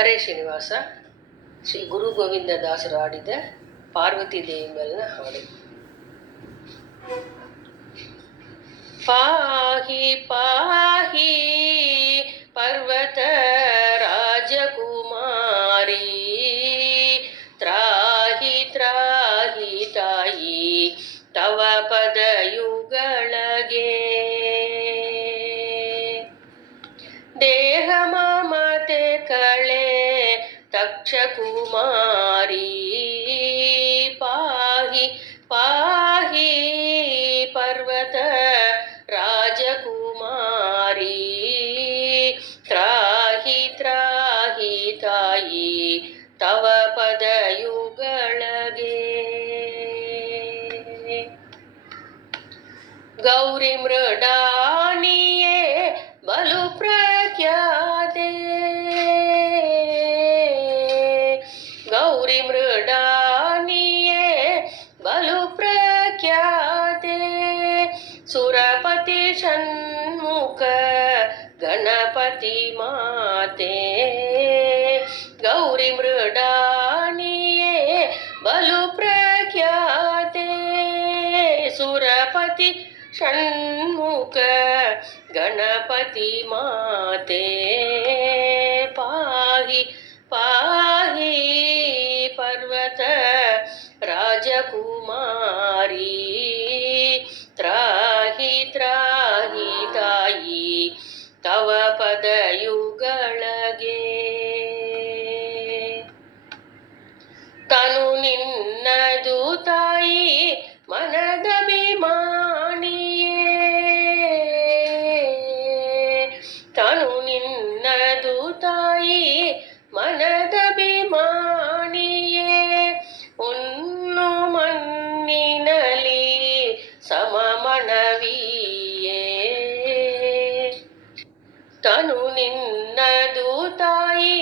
ಹರೇ ಶ್ರೀನಿವಾಸ. ಶ್ರೀ ಗುರು ಗೋವಿಂದದಾಸರು ಹಾಡಿದ ಪಾರ್ವತಿ ದೇವಿ ಮೇಲಿನ ಹಾಡು. ಪಾಹಿ ಪಾಹಿ ಪರ್ವತ ರಾಜಕುಮಾರಿ, ತ್ರಾಹಿ ತ್ರಾಹಿ ತಾಯಿ ತವ ಪದಯುಗಳಗೆ. ದೇಹ ಮಮತೆ ಕಳೆ ತಕ್ಷಕುಮಾರಿ, ಪಾಹಿ ಪಾಹಿ ಪರ್ವತ ರಾಜಕುಮಾರಿ, ತ್ರಾಹಿ ತ್ರಾಹಿ ತಾಯಿ ತವ ಪದಯುಗಳಗೆ. ಗೌರಿ ಮೃಡಾನಿಯೇ ಬಲು ಪ್ರಖ್ಯಾತೆ, ಗೌರಿ ಮೃಡಾನಿಯೇ ಬಲು ಪ್ರಖ್ಯಾತೆ, ಸುರಪತಿ ಷಣ್ಮುಖ ಗಣಪತಿ ಮಾತೆ. ಗೌರಿ ಮೃಡಾನಿಯೇ ಬಲು ಪ್ರಖ್ಯಾತೆ, ಸುರಪತಿ ಷಣ್ಮುಖ ಗಣಪತಿ ಮಾತೆ. ಪಾಹಿ ಪಾಹಿ ಪರ್ವತ ರಾಜಕುಮಾರಿ, ತ್ರಾಹಿ ತ್ರಾಹಿ ತಾಯಿ ತವ ಪದಯುಗಳಗೆ. ತನು ನಿನ್ನದು ತಾಯಿ ಮನದಭಿಮಾನಿಯೇ, ತನು ನಿನ್ನದು ತಾಯಿ ಮನದಭಿಮಾನಿಯೇ, ಉನ್ನು ಮಣ್ಣಿನಲಿ ಸಮಮಣವಿಯೇ. ತನು ನಿನ್ನದು ತಾಯಿ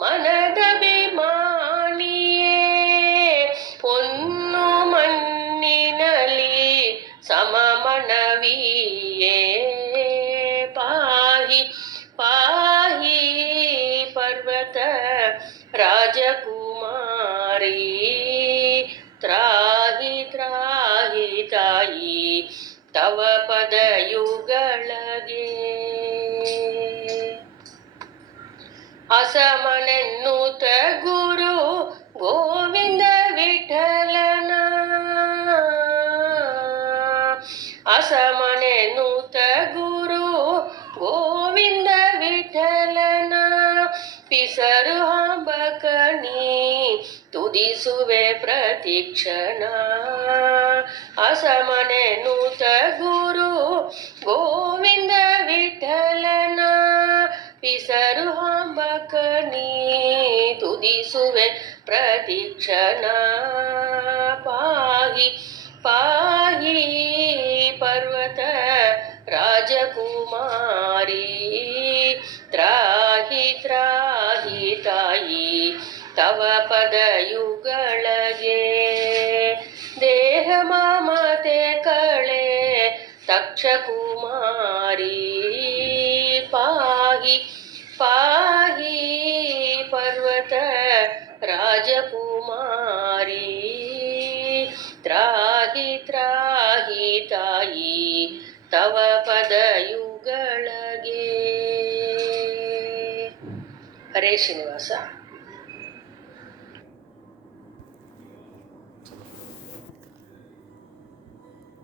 ಮನದಭಿಮಾನಿಯೇ, ಹೊನ್ನು ಮಣ್ಣಿನಲಿ ಸಮಮಣವಿಯೇ. ಪಾಹಿ ಪಾಹಿ ಪರ್ವತ ರಾಜಕುಮಾರಿ, ತ್ರಾಹಿ ತ್ರಾಹಿ ತಾಯಿ ತವ ಪದಯುಗಳಗೆ. ಅಸಮನೆನ್ನುತ ಗುರು ಗೋವಿಂದ ವಿಠಲನ, ಅಸಮನೆನ್ನುತ ಗುರು ಗೋವಿಂದ ವಿಠಲನ, ಪಿಸರು ಹಂಬಕಣಿ ತುದಿಸುವೆ ಪ್ರತಿಕ್ಷಣ. ಅಸಮನೆನ್ನುತ ಗುರು ಗೋವಿಂದ ವಿಠಲನ, ಪಿಸರು ಹಂಬಕಣಿ ತುದಿಸುವೆ ಪ್ರತಿಕ್ಷಣ. ಪಾಹಿ ಪಾಹಿ ಪರ್ವತ ರಾಜಕುಮಾರಿ, ತ್ರಾಹಿ ತ್ರಾಹಿ ತಾಯಿ ತವ ಪದಯುಗಳಗೆ. ದೇಹ ಮಮತೆ ಕಳೆ ತಕ್ಷಕುಮಾರಿ, ಪಾಹಿ ಪಾಹಿ ಪರ್ವತ ರಾಜಕುಮಾರಿ, ತ್ರಾಹಿ ತ್ರಾಹಿ ತಾಯಿ ತವ ಪದಯುಗಳಗೆ. ಹರೇ ಶ್ರೀನಿವಾಸ.